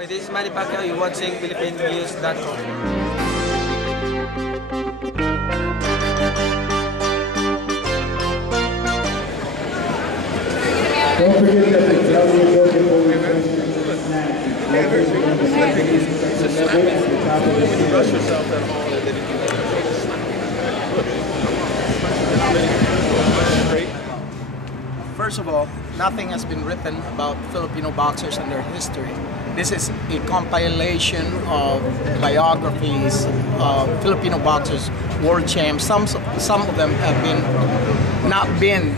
Okay, this is Manny Pacquiao. You're watching PhilippineNews.com. Don't forget that the club will go before we First of all, nothing has been written about Filipino boxers and their history. This is a compilation of biographies of Filipino boxers, world champs. Some of them have not been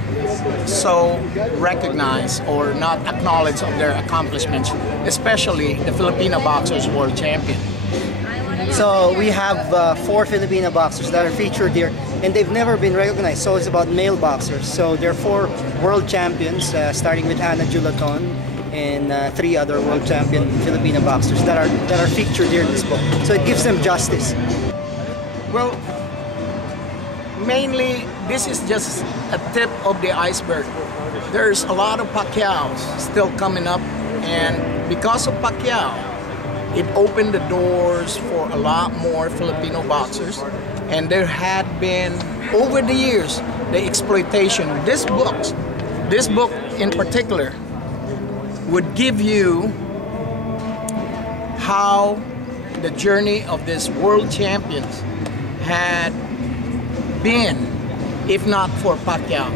so recognized or not acknowledged of their accomplishments, especially the Filipino boxers world champion. So we have 4 Filipino boxers that are featured here, and they've never been recognized. So it's about male boxers. So there are 4 world champions, starting with Julaton, and 3 other world champion Filipino boxers that are featured here in this book. So it gives them justice. Well, mainly this is just a tip of the iceberg. There's a lot of Pacquiaos still coming up, and because of Pacquiao, it opened the doors for a lot more Filipino boxers, and there had been, over the years, the exploitation. This book in particular, would give you how the journey of these world champions had been, if not for Pacquiao.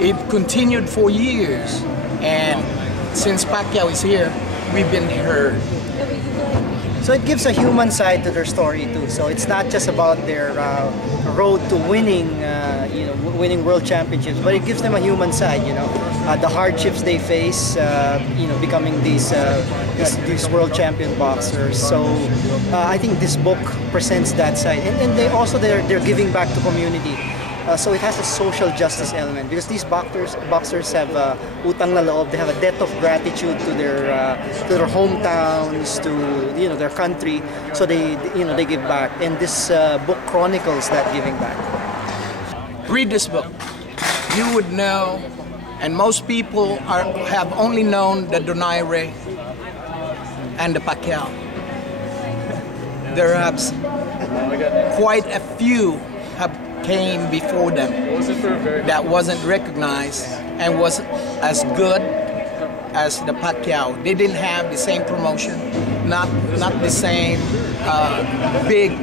It continued for years, and since Pacquiao is here, we've been heard. So it gives a human side to their story too. So it's not just about their road to winning, winning world championships, but it gives them a human side. The hardships they face, becoming these world champion boxers. So I think this book presents that side, and they also they're giving back to community. So it has a social justice element because these boxers have utang na loob. They have a debt of gratitude to their hometowns, to their country. So they give back, and this book chronicles that giving back. Read this book. You would know, and most people have only known the Donaire and the Pacquiao. There have quite a few came before them that wasn't recognized and was as good as the Pacquiao. They didn't have the same promotion, not the same big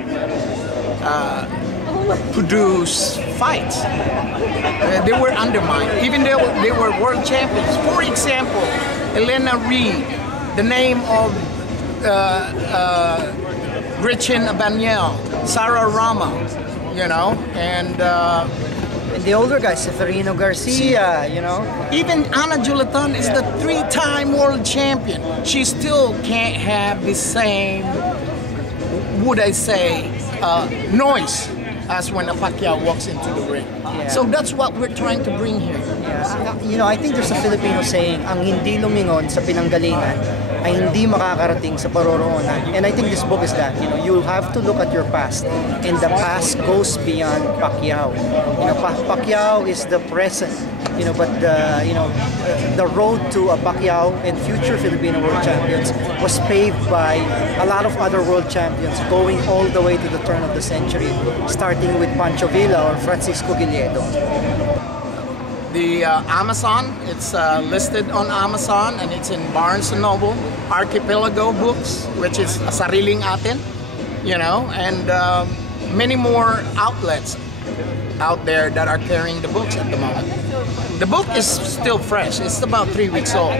produced fights. They were undermined, even though they were world champions. For example, Elena Reid, the name of Gretchen Abaniel, Sarah Rama, and the older guys, Severino Garcia, Even Julaton is the 3-time world champion. She still can't have the same, would I say, noise as when a Pacquiao walks into the ring. Yeah. So that's what we're trying to bring here. Yeah. I think there's a Filipino saying, ang hindi lumingon sa pinanggalingan ay hindi makakarating sa paroroonan. And I think this book is that. You have to look at your past, and the past goes beyond Pacquiao. Pacquiao is the present. But the road to a Pacquiao and future Filipino world champions was paved by a lot of other world champions, going all the way to the turn of the century, starting with Pancho Villa or Francisco Guilledo. The Amazon, it's listed on Amazon, and it's in Barnes & Noble, Archipelago Books, which is Sariling Atin, and many more outlets out there that are carrying the books at the moment. The book is still fresh. It's about 3 weeks old.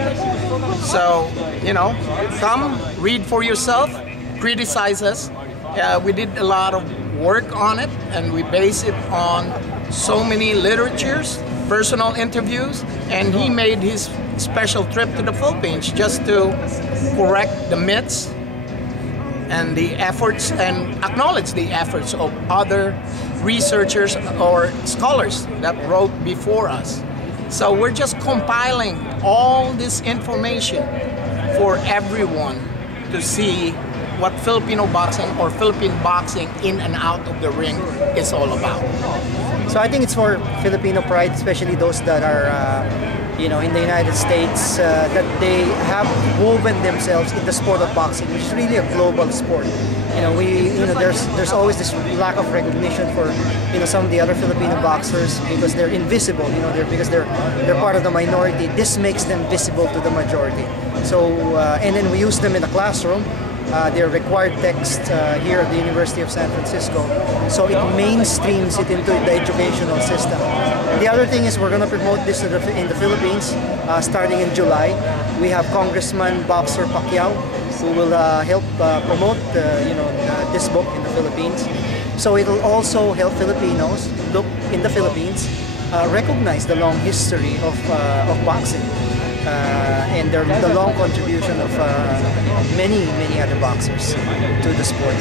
So, come, read for yourself, criticize us. We did a lot of work on it, and we base it on so many literatures, personal interviews, and he made his special trip to the Philippines just to correct the myths and the efforts and acknowledge the efforts of other researchers or scholars that wrote before us. So we're just compiling all this information for everyone to see what Filipino boxing or Philippine boxing in and out of the ring is all about. So I think it's for Filipino pride, especially those that are in the United States, that they have woven themselves in the sport of boxing, which is really a global sport. There's always this lack of recognition for some of the other Filipino boxers because they're invisible. Because they're part of the minority. This makes them visible to the majority. So and then we use them in the classroom. They're required text here at the University of San Francisco, so it mainstreams it into the educational system. The other thing is we're going to promote this in the Philippines starting in July. We have Congressman Boxer Pacquiao who will help promote this book in the Philippines. So it'll also help Filipinos look in the Philippines, recognize the long history of boxing. And the long contribution of many other boxers to the sport.